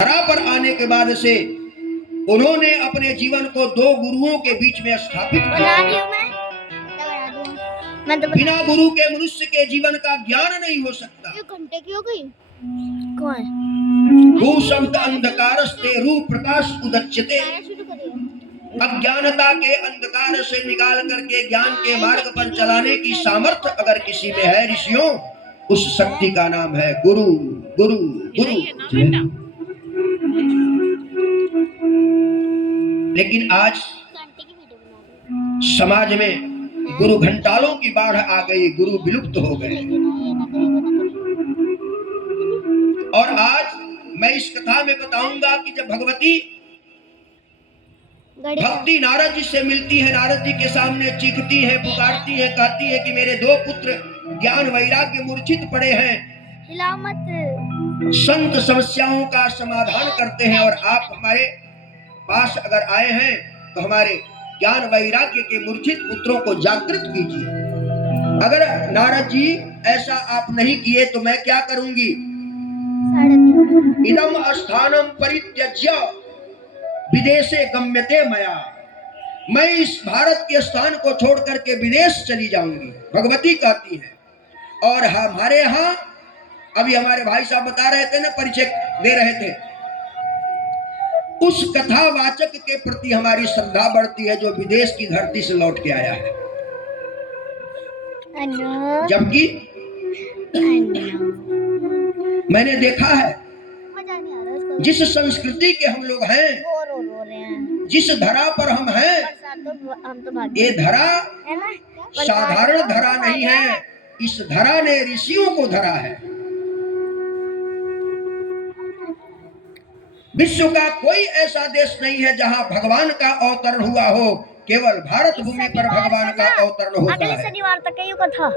धरा पर आने के बाद से उन्होंने अपने जीवन को दो गुरुओं के बीच में स्थापित किया। बिना गुरु के मनुष्य के जीवन का ज्ञान नहीं हो सकता। घंटे की हो गई कौन भू शब्द अंधकारस्ते रूप प्रकाश उदच्यते। अज्ञानता के अंधकार से निकाल करके ज्ञान के मार्ग पर चलाने की सामर्थ्य अगर किसी में है ऋषियों, उस शक्ति का नाम है गुरु। गुरु गुरु। लेकिन आज समाज में गुरु घंटालों की बाढ़ आ गई, गुरु विलुप्त हो गए। और आज मैं इस कथा में बताऊंगा कि जब भगवती भक्ति नारद जी से मिलती है, नारद जी के सामने चीखती है, पुकारती है, कहती है कि मेरे दो पुत्र ज्ञान वैराग्य मूर्छित पड़े हैं, संत समस्याओं का समाधान करते हैं और आप हमारे पास अगर आए हैं तो हमारे ज्ञान वैराग्य के मूर्छित पुत्रों को जागृत कीजिए। अगर नारद जी ऐसा आप नहीं किए तो मैं क्या करूंगी? इदम स्थानम परित्यज्य विदेशे गम्यते मया। मैं इस भारत के स्थान को छोड़ करके विदेश चली जाऊंगी, भगवती कहती है। और हमारे यहाँ अभी हमारे भाई साहब बता रहे थे ना, परिचय दे रहे थे, उस कथावाचक के प्रति हमारी श्रद्धा बढ़ती है जो विदेश की धरती से लौट के आया है। जबकि मैंने देखा है जिस संस्कृति के हम लोग हैं, जिस धरा पर हम हैं, ये धरा साधारण धरा नहीं है। इस धरा ने ऋषियों को धरा है। विश्व का कोई ऐसा देश नहीं है जहां भगवान का अवतरण हुआ हो, केवल भारत भूमि पर भगवान का अवतरण होता है। शनिवार तक ही कथा।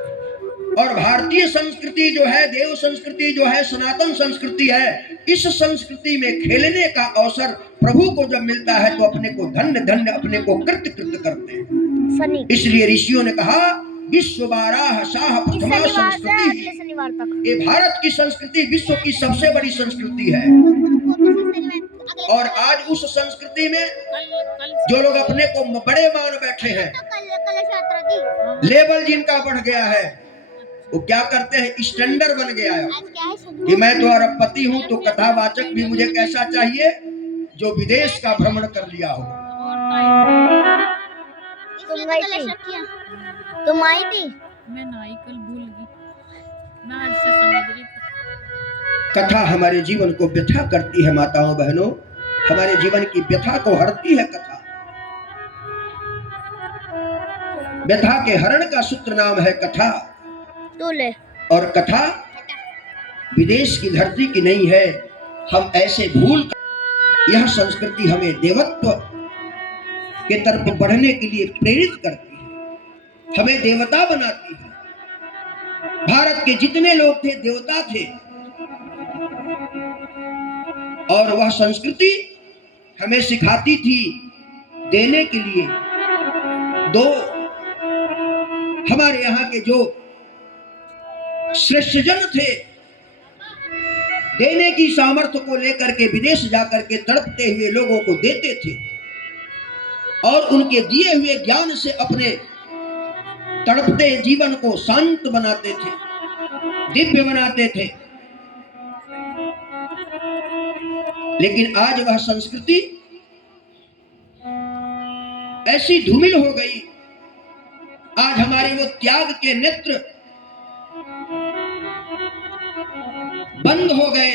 और भारतीय संस्कृति जो है, देव संस्कृति जो है, सनातन संस्कृति है, इस संस्कृति में खेलने का अवसर प्रभु को जब मिलता है तो अपने को धन्य धन्य, अपने को कृत कृत करते हैं। इसलिए ऋषियों ने कहा विश्व बारह शाह प्रथमा संस्कृति। ये भारत की संस्कृति विश्व की सबसे बड़ी संस्कृति है। और आज उस संस्कृति में जो लोग अपने को बड़े मान बैठे हैं, लेवल जिनका बढ़ गया है, वो क्या करते हैं? स्टैंडर्ड बन गया है कि मैं तो अरबपति हूँ, तो कथावाचक भी मुझे कैसा चाहिए? जो विदेश का भ्रमण कर लिया हो। तुम आई थी? मैं नाई कल भूल गई, मैं आज से समझ रही थी। कथा हमारे जीवन को व्यथा करती है माताओं बहनों, हमारे जीवन की व्यथा को हरती है कथा। व्यथा के हरण का सूत्र नाम है कथा। और कथा विदेश की धरती की नहीं है। हम ऐसे भूल कर यह संस्कृति हमें देवत्व के तरफ बढ़ने के लिए प्रेरित करती है, हमें देवता बनाती है। भारत के जितने लोग थे देवता थे। और वह संस्कृति हमें सिखाती थी देने के लिए। दो हमारे यहाँ के जो श्रेष्ठ जन थे, देने की सामर्थ्य को लेकर के विदेश जाकर के तड़पते हुए लोगों को देते थे और उनके दिए हुए ज्ञान से अपने तड़पते जीवन को शांत बनाते थे, दिव्य बनाते थे। लेकिन आज वह संस्कृति ऐसी धूमिल हो गई। आज हमारे वो त्याग के नेत्र बंद हो गए,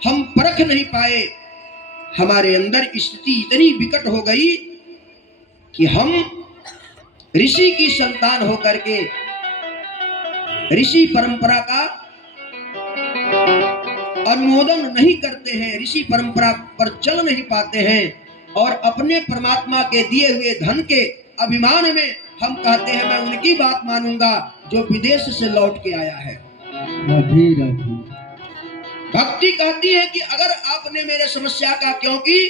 हम परख नहीं पाए। हमारे अंदर स्थिति इतनी विकट हो गई कि हम ऋषि की संतान होकर के ऋषि परंपरा का अनुमोदन नहीं करते हैं, ऋषि परंपरा पर चल नहीं पाते हैं और अपने परमात्मा के दिए हुए धन के अभिमान में हम कहते हैं मैं उनकी बात मानूंगा जो विदेश से लौट के आया है। भक्ति कहती है कि अगर आपने मेरे समस्या का, क्योंकि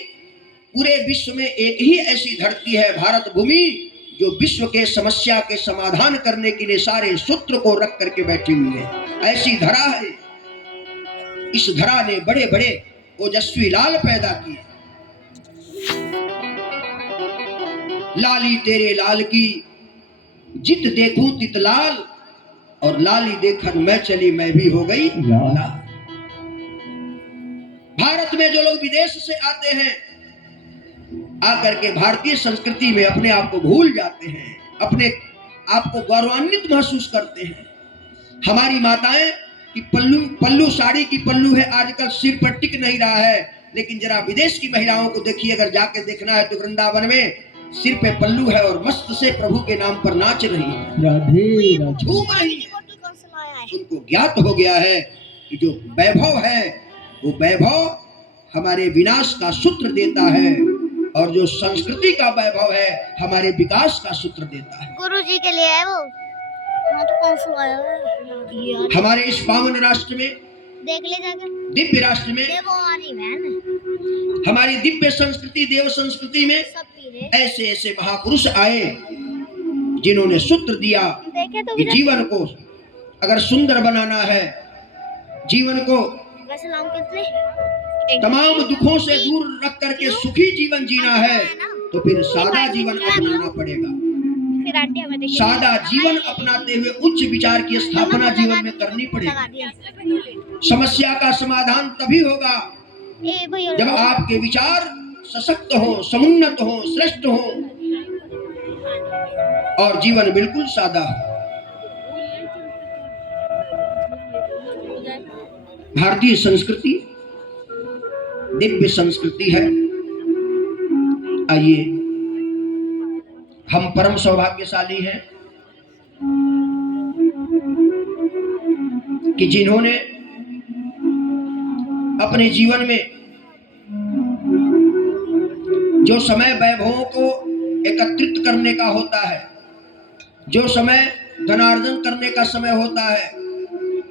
पूरे विश्व में एक ही ऐसी धरती है भारत भूमि जो विश्व के समस्या के समाधान करने के लिए सारे सूत्र को रख करके बैठी हुई है। ऐसी धरा है। इस धरा ने बड़े बड़े ओजस्वी लाल पैदा किए। लाली तेरे लाल की जित देखूं तित लाल, और लाली देखन मैं चली मैं भी हो गई लाल। भारत में जो लोग विदेश से आते हैं, आकर के भारतीय संस्कृति में अपने आप को भूल जाते हैं, अपने आप को गौरवान्वित महसूस करते हैं। हमारी माताएं कि पल्लू साड़ी की पल्लू है, आजकल सिर पर टिक नहीं रहा है, लेकिन जरा विदेश की महिलाओं को देखिए, अगर जाके देखना है तो वृंदावन में सिर पे पल्लू है और मस्त से प्रभु के नाम पर नाच रही है, झूम रही है। उनको ज्ञात हो गया है कि जो वैभव है वो वैभव हमारे विनाश का सूत्र देता है, और जो संस्कृति का वैभव है हमारे विकास का सूत्र देता है। गुरु जी के लिए है वो। हाँ तो कौन सा आया है? हमारे इस पावन राष्ट्र में, देख ले जाकर, दिव्य राष्ट्र में, ये वो हमारी बहन है। हमारी दिव्य संस्कृति, देव संस्कृति में सब पी रहे। ऐसे ऐसे महापुरुष आए जिन्होंने सूत्र दिया देखे तो कि जीवन को अगर सुंदर बनाना है, जीवन को वैसे नाम कितने? तमाम दुखों से दूर रख करके सुखी जीवन जीना है, तो फिर सादा जीवन अपनाना पड़ेगा। फिर आंटी हमें देखिए। सादा जीवन अपनाते हुए उच्च विचार की स्थापना जीवन में करनी पड़ेगी। समस्या का समाधान तभी होगा ए भैया, जब आपके विचार सशक्त हो, समुन्नत हो, श्रेष्ठ हो, और जीवन बिल्कुल सादा हो। भारतीय संस्कृति दिव्य संस्कृति है। आइए, हम परम सौभाग्यशाली हैं कि जिन्होंने अपने जीवन में जो समय वैभवों को एकत्रित करने का होता है, जो समय धनार्जन करने का समय होता है,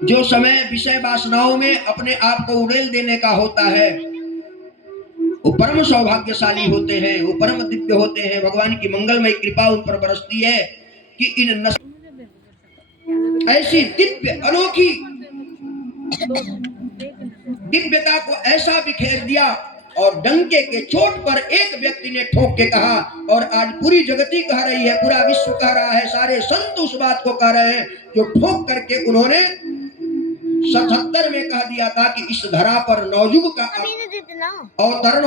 जो समय विषय वासनाओं में अपने आप को उड़ेल देने का होता है, वो परम सौभाग्यशाली होते हैं, वो परम दिव्य होते हैं। भगवान की मंगलमय कृपा उन पर बरसती है कि इन ऐसी दिव्य अनोखी दिव्यता को ऐसा बिखेर दिया, और डंके के चोट पर एक व्यक्ति ने ठोक के कहा, और आज पूरी जगती कह रही है, पूरा विश्व कह रहा है, सारे संत उस बात को कह रहे हैं जो ठोक करके उन्होंने 77 में कह दिया था कि इस धरा पर नवयुग का अवतरण